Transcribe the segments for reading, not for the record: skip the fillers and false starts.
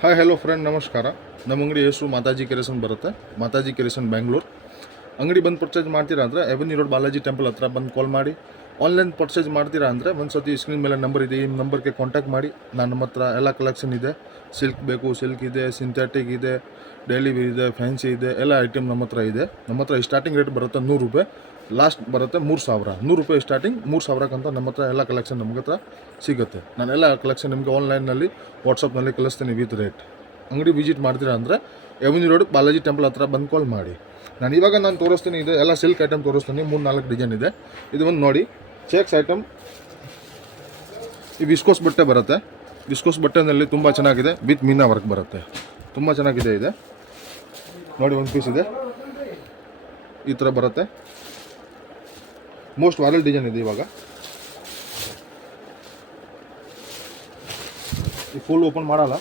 Hi hello friend, ನಮಸ್ಕಾರ. ನಮ್ಮ ಅಂಗಡಿ ಹೆಸರು ಮಾತಾಜಿ ಕೆರೆಸನ್ ಬರುತ್ತೆ. ಮಾತಾಜಿ ಕೆರೆಸನ್ ಬ್ಯಾಂಗ್ಳೂರು. ಅಂಗಡಿ ಬಂದು ಪರ್ಚೇಸ್ ಮಾಡ್ತೀರಾ ಅಂದರೆ ಎವೆನ್ಯೂ ರೋಡ್ ಬಾಲಾಜಿ ಟೆಂಪಲ್ ಹತ್ರ ಬಂದು ಕಾಲ್ ಮಾಡಿ. ಆನ್ಲೈನ್ ಪರ್ಚೇಸ್ ಮಾಡ್ತೀರಾ ಅಂದರೆ ಒಂದು ಸತಿ ಸ್ಕ್ರೀನ್ ಮೇಲೆ ನಂಬರ್ ಇದೆ, ಈ ನಂಬರ್ಗೆ ಕಾಂಟ್ಯಾಕ್ಟ್ ಮಾಡಿ. ನಮ್ಮ ಹತ್ರ ಎಲ್ಲ ಕಲೆಕ್ಷನ್ ಇದೆ. ಸಿಲ್ಕ್ ಬೇಕು, ಸಿಲ್ಕ್ ಇದೆ, ಸಿಂಥೆಟಿಕ್ ಇದೆ, ಡೈಲಿ ವೇರ್ ಇದೆ, ಫ್ಯಾನ್ಸಿ ಇದೆ, ಎಲ್ಲ ಐಟಮ್ ನಮ್ಮ ಹತ್ರ ಇದೆ. ನಮ್ಮ ಹತ್ರ ಸ್ಟಾರ್ಟಿಂಗ್ ರೇಟ್ ಬರುತ್ತೆ 100 ರೂಪಾಯಿ, ಲಾಸ್ಟ್ ಬರುತ್ತೆ 3000. 100 ರೂಪಾಯಿ ಸ್ಟಾರ್ಟಿಂಗ್, 3000ಕ್ಕಂತ ನಮ್ಮ ಹತ್ರ ಎಲ್ಲ ಕಲೆಕ್ಷನ್ ನಮ್ಗೆ ಹತ್ರ ಸಿಗುತ್ತೆ. ನಾನೆಲ್ಲ ಕಲೆಕ್ಷನ್ ನಿಮಗೆ ಆನ್ಲೈನಲ್ಲಿ ವಾಟ್ಸಪ್ನಲ್ಲಿ ಕಳಿಸ್ತೀನಿ ವಿತ್ ರೇಟ್. ಅಂಗಡಿ ವಿಸಿಟ್ ಮಾಡ್ತೀರಾ ಅಂದರೆ ಎವೆನ್ಯೂ ರೋಡ್ ಬಾಲಾಜಿ ಟೆಂಪಲ್ ಹತ್ರ ಬಂದು ಕಾಲ್ ಮಾಡಿ. ನಾನು ತೋರಿಸ್ತೀನಿ. ಇದು ಎಲ್ಲ ಸಿಲ್ಕ್ ಐಟಮ್ ತೋರಿಸ್ತೀನಿ. 3-4 ಡಿಸೈನ್ ಇದೆ. ಇದು ಒಂದು ನೋಡಿ, ಚೆಕ್ಸ್ ಐಟಮ್. ಈ ವಿಸ್ಕೋಸ್ ಬಟ್ಟೆ ಬರುತ್ತೆ. ವಿಸ್ಕೋಸ್ ಬಟ್ಟೆನಲ್ಲಿ ತುಂಬ ಚೆನ್ನಾಗಿದೆ, ವಿತ್ ಮೀನಾ ವರ್ಕ್ ಬರುತ್ತೆ. ತುಂಬ ಚೆನ್ನಾಗಿದೆ. ಇದೆ ನೋಡಿ, ಒಂದು ಪೀಸ್ ಇದೆ, ಈ ಥರ ಬರುತ್ತೆ. ಮೋಸ್ಟ್ ವೈರಲ್ ಡಿಸೈನ್ ಇದೆ ಇವಾಗ. ಈ ಫುಲ್ ಓಪನ್ ಮಾಡಲ್ಲ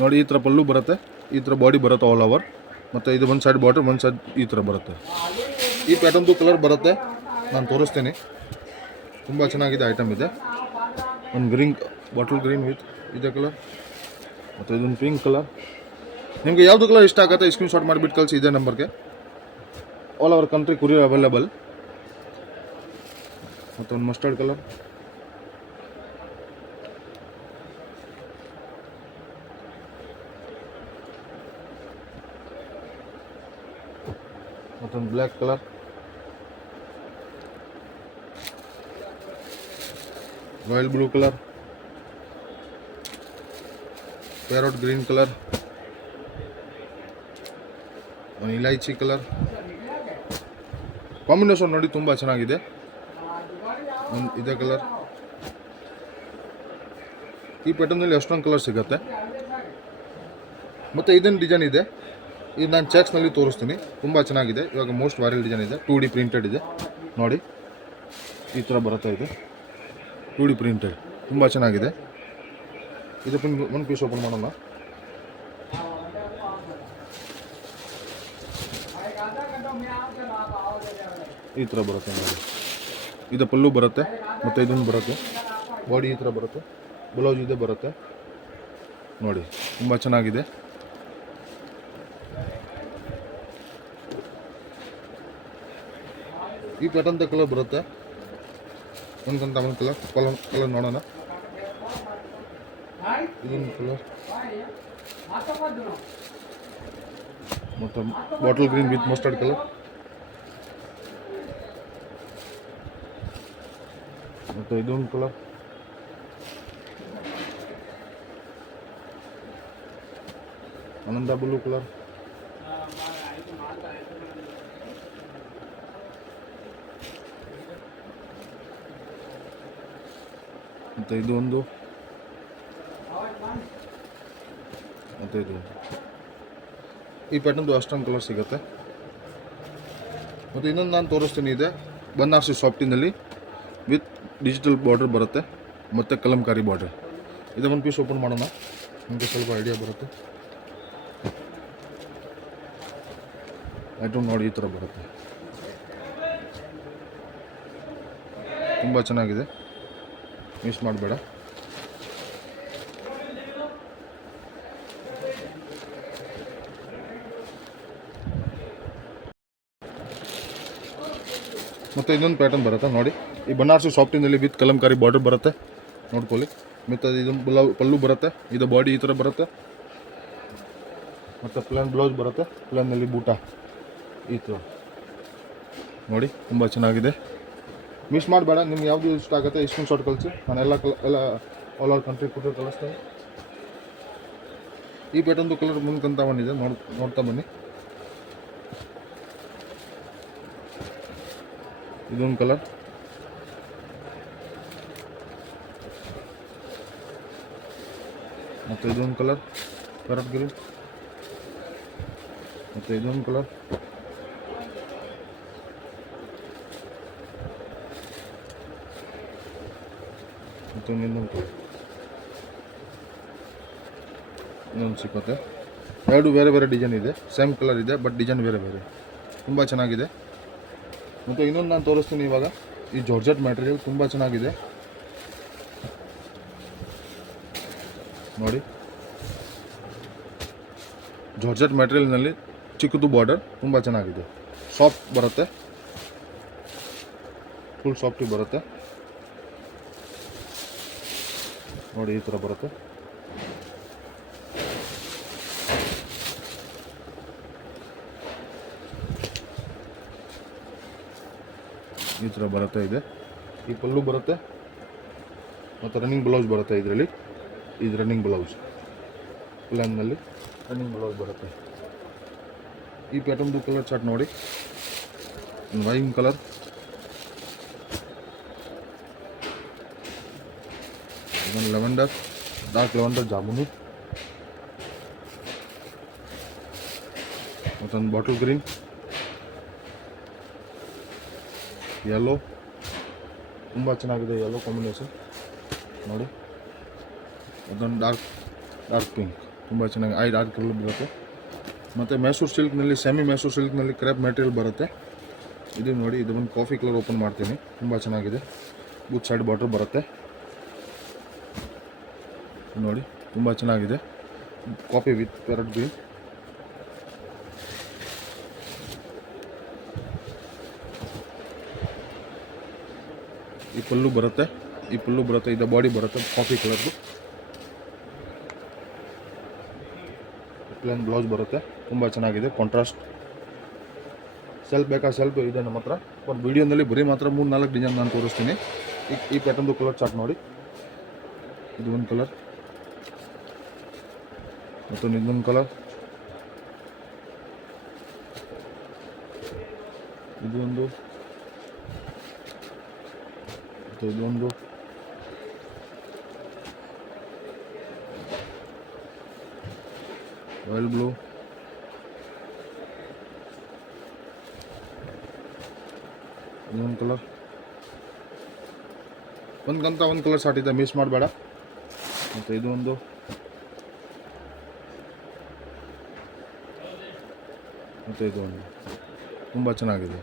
ನೋಡಿ. ಈ ಥರ ಪಲ್ಲು ಬರುತ್ತೆ, ಈ ಥರ ಬಾಡಿ ಬರುತ್ತೆ ಆಲ್ ಓವರ್. ಮತ್ತು ಇದು ಒಂದು ಸೈಡ್ ಬಾರ್ಡರ್, ಒಂದು ಸೈಡ್ ಈ ಥರ ಬರುತ್ತೆ. ಈ ಪ್ಯಾಟರ್ನ್ದು ಕಲರ್ ಬರುತ್ತೆ, ನಾನು ತೋರಿಸ್ತೀನಿ. ತುಂಬ ಚೆನ್ನಾಗಿದೆ ಐಟಮ್ ಇದೆ. ಒಂದು ಗ್ರೀನ್, ಬಾಟಲ್ ಗ್ರೀನ್ ವಿತ್ ಇದೇ ಕಲರ್, ಮತ್ತು ಇದೊಂದು ಪಿಂಕ್ ಕಲರ್. ನಿಮಗೆ ಯಾವುದು ಕಲರ್ ಇಷ್ಟ ಆಗುತ್ತೆ ಸ್ಕ್ರೀನ್ ಶಾಟ್ ಮಾಡಿಬಿಟ್ಟು ಕಳಿಸಿ ಇದೇ ನಂಬರ್ಗೆ. All over country courier available. ಮತ್ತು ಒಂದು ಮಸ್ಟರ್ಡ್ ಕಲರ್, ಮತ್ತೊಂದು black colour, royal blue colour, parrot green colour, ಒಂದು ಇಲೈಚಿ ಕಲರ್. ಕಾಂಬಿನೇಷನ್ ನೋಡಿ ತುಂಬ ಚೆನ್ನಾಗಿದೆ. ಒಂದು ಇದೇ ಕಲರ್. ಈ ಪ್ಯಾಟರ್ನಲ್ಲಿ ಎಷ್ಟೊಂದು ಕಲರ್ ಸಿಗುತ್ತೆ. ಮತ್ತು ಇದೊಂದು ಡಿಸೈನ್ ಇದೆ, ಇದು ನಾನು ಚೆಕ್ಸ್ನಲ್ಲಿ ತೋರಿಸ್ತೀನಿ. ತುಂಬ ಚೆನ್ನಾಗಿದೆ. ಇವಾಗ ಮೋಸ್ಟ್ ವೈರಲ್ ಡಿಸೈನ್ ಇದೆ, 2D ಪ್ರಿಂಟೆಡ್ ಇದೆ ನೋಡಿ. ಈ ಥರ ಬರುತ್ತೆ. ಇದು 2D ಪ್ರಿಂಟೆಡ್, ತುಂಬ ಚೆನ್ನಾಗಿದೆ. ಇದು ಒಂದು ಪೀಸ್ ಓಪನ್ ಮಾಡೋಣ. ಈ ಥರ ಬರುತ್ತೆ ನೋಡಿ. ಇದು ಪಲ್ಲು ಬರುತ್ತೆ, ಮತ್ತು ಇದೊಂದು ಬರುತ್ತೆ. ಬಾಡಿ ಈ ಥರ ಬರುತ್ತೆ, ಬ್ಲೌಸ್ ಇದೆ ಬರುತ್ತೆ ನೋಡಿ. ತುಂಬ ಚೆನ್ನಾಗಿದೆ. ಈ ಪ್ಯಾಟರ್ನ್ ಕಲರ್ ಬರುತ್ತೆ. ಒಂದ್ಕಂತ ಒಂದು ಕಲರ್ ನೋಡೋಣ. ಇದೊಂದು ಕಲರ್, ಮತ್ತು bottle green with mustard colour, ಮತ್ತು ಇದೊಂದು ಕಲರ್, ಆನಂದ ಬ್ಲೂ ಕಲರ್, ಮತ್ತು ಇದು ಒಂದು, ಮತ್ತು ಇದು. ಈ ಪ್ಯಾಟರ್ನ್ದು ಅಷ್ಟೊಂದು ಕಲರ್ ಸಿಗುತ್ತೆ. ಮತ್ತು ಇನ್ನೊಂದು ನಾನು ತೋರಿಸ್ತೀನಿ. ಇದೆ ಬನಾರಸಿ ಸಾಫ್ಟಿನಲ್ಲಿ ವಿತ್ ಡಿಜಿಟಲ್ ಬಾರ್ಡರ್ ಬರುತ್ತೆ, ಮತ್ತು ಕಲಂಕಾರಿ ಬಾರ್ಡರ್. ಇದು ಒಂದು ಪೀಸ್ ಓಪನ್ ಮಾಡೋಣ, ನಿಮಗೆ ಸ್ವಲ್ಪ ಐಡಿಯಾ ಬರುತ್ತೆ. ಐಟಮ್ ನೋಡಿ, ಈ ಥರ ಬರುತ್ತೆ. ತುಂಬ ಚೆನ್ನಾಗಿದೆ, ಮಿಸ್ ಮಾಡಬೇಡ. ಮತ್ತು ಇನ್ನೊಂದು ಪ್ಯಾಟರ್ನ್ ಬರುತ್ತೆ ನೋಡಿ. ಈ ಬನಾರಸಿ ಸಾಫ್ಟಿನಲ್ಲಿ ವಿತ್ ಕಲಂಕಾರಿ ಬಾರ್ಡರ್ ಬರುತ್ತೆ, ನೋಡ್ಕೊಳ್ಳಿ. ಮತ್ತು ಇದು ಪಲ್ಲು ಬರುತ್ತೆ, ಇದು ಬಾಡಿ ಈ ಥರ ಬರುತ್ತೆ, ಮತ್ತು ಪ್ಲೇನ್ ಬ್ಲೌಸ್ ಬರುತ್ತೆ. ಪ್ಲೇನ್ನಲ್ಲಿ ಬೂಟ ಈ ಥರ ನೋಡಿ. ತುಂಬ ಚೆನ್ನಾಗಿದೆ, ಮಿಸ್ ಮಾಡಬೇಡ. ನಿಮ್ಗೆ ಯಾವುದು ಇಷ್ಟ ಆಗುತ್ತೆ ಸ್ಕ್ರೀನ್ ಶಾಟ್ ಕಳಿಸಿ. ನಾನು ಎಲ್ಲ ಆಲ್ ಓವರ್ ಕಂಟ್ರಿ ಕೊಟ್ಟು ಕಳಿಸ್ತೇನೆ. ಈ ಪ್ಯಾಟರ್ನ್ದು ಕಲರ್ ಮುಂದ್ಕಂತ ಬಂದಿದೆ, ನೋಡ್ತಾ ಬನ್ನಿ. ಇದೊಂದು ಕಲರ್, ಮತ್ತು ಇದೊಂದು ಕಲರ್ ಪ್ಯಾರಟ್ ಗ್ರೀನ್, ಮತ್ತು ಇದೊಂದು ಕಲರ್, ಮತ್ತು ಇನ್ನೊಂದು ಕಲರ್. ಇನ್ನೊಂದು ಸಿಗುತ್ತೆ. ಎರಡು ಬೇರೆ ಬೇರೆ ಡಿಸೈನ್ ಇದೆ, ಸೇಮ್ ಕಲರ್ ಇದೆ ಬಟ್ ಡಿಸೈನ್ ಬೇರೆ ಬೇರೆ. ತುಂಬ ಚೆನ್ನಾಗಿದೆ. ಮತ್ತು ಇನ್ನೊಂದು ನಾನು ತೋರಿಸ್ತೀನಿ ಇವಾಗ. ಈ ಜಾರ್ಜೆಟ್ ಮ್ಯಾಟೀರಿಯಲ್ ತುಂಬ ಚೆನ್ನಾಗಿದೆ. ನೋಡಿ, ಜಾರ್ಜೆಟ್ ಮೆಟೀರಿಯಲ್ನಲ್ಲಿ ಚಿಕ್ಕದು ಬಾರ್ಡರ್, ತುಂಬ ಚೆನ್ನಾಗಿದೆ. ಸಾಫ್ಟ್ ಬರುತ್ತೆ, ಫುಲ್ ಸಾಫ್ಟಿಗೆ ಬರುತ್ತೆ ನೋಡಿ. ಈ ಥರ ಬರುತ್ತೆ. ಈ ಥರ ಬರುತ್ತೆ. ಇದೆ ಈ ಪಲ್ಲು ಬರುತ್ತೆ ಮತ್ತು ರನ್ನಿಂಗ್ ಬ್ಲೌಸ್ ಬರುತ್ತೆ. ಇದರಲ್ಲಿ ಇದು ರನ್ನಿಂಗ್ ಬ್ಲೌಸ್, ಪ್ಲಾನ್ನಲ್ಲಿ ರನ್ನಿಂಗ್ ಬ್ಲೌಸ್ ಬರುತ್ತೆ. ಈ ಪ್ಯಾಟರ್ನ್ದು ಕಲರ್ ಚಾರ್ಟ್ ನೋಡಿ, ವೈನ್ ಕಲರ್, ಇದೊಂದು ಲೆವೆಂಡರ್, ಡಾರ್ಕ್ ಲೆವೆಂಡರ್ ಜಾಮೂನು, ಮತ್ತೊಂದು ಬಾಟಲ್ ಗ್ರೀನ್, ಯೆಲ್ಲೋ, ತುಂಬ ಚೆನ್ನಾಗಿದೆ ಯೆಲ್ಲೋ ಕಾಂಬಿನೇಷನ್ ನೋಡಿ. ಅದೊಂದು ಡಾರ್ಕ್ ಪಿಂಕ್, ತುಂಬ ಚೆನ್ನಾಗಿ ಡಾರ್ಕ್ ಕಲರ್ ಬರುತ್ತೆ. ಮತ್ತು ಮೈಸೂರು ಸಿಲ್ಕ್ನಲ್ಲಿ, ಸೆಮಿ ಮೈಸೂರು ಸಿಲ್ಕ್ನಲ್ಲಿ ಕ್ರೇಪ್ ಮೆಟೀರಿಯಲ್ ಬರುತ್ತೆ. ಇದು ನೋಡಿ, ಇದು ಒಂದು ಕಾಫಿ ಕಲರ್ ಓಪನ್ ಮಾಡ್ತೀನಿ, ತುಂಬ ಚೆನ್ನಾಗಿದೆ. ಬೂತ್ ಸೈಡ್ ಬಾರ್ಡರ್ ಬರುತ್ತೆ ನೋಡಿ, ತುಂಬ ಚೆನ್ನಾಗಿದೆ. Coffee with parrot green. ಈ ಪಲ್ಲು ಬರುತ್ತೆ, ಇದು ಬಾಡಿ ಬರುತ್ತೆ ಕಾಫಿ ಕಲರ್ದು. ಪ್ಲೇನ್ ಬ್ಲೌಸ್ ಬರುತ್ತೆ, ತುಂಬ ಚೆನ್ನಾಗಿದೆ. ಕಾಂಟ್ರಾಸ್ಟ್ ಸೆಲ್ಫ್ ಬೇಕಾ ಸೆಲ್ಫ್ ಇದೆ ನಮ್ಮ ಹತ್ರ. ಒಂದು ವೀಡಿಯೋನಲ್ಲಿ ಬರೀ ಮಾತ್ರ 3-4 ಡಿಸೈನ್ ನಾನು ತೋರಿಸ್ತೀನಿ. ಈ ಪ್ಯಾಟರ್ನ್ದು ಕಲರ್ ಚಾರ್ಟ್ ನೋಡಿ, ಇದು ಒಂದು ಕಲರ್, ಮತ್ತೊಂದು ಇದೊಂದು ಕಲರ್, ಇದೊಂದು, ಮತ್ತು ಇದೊಂದು, ರಾಯಲ್ ಬ್ಲೂ, ಇನ್ನೊಂದು ಕಲರ್. ಒಂದು ಕಲರ್ ಶಾರ್ಟ್ ಇದೆ, ಮಿಸ್ ಮಾಡಬೇಡ. ಮತ್ತು ಇದು ಒಂದು, ಮತ್ತು ಇದು ಒಂದು, ತುಂಬ ಚೆನ್ನಾಗಿದೆ.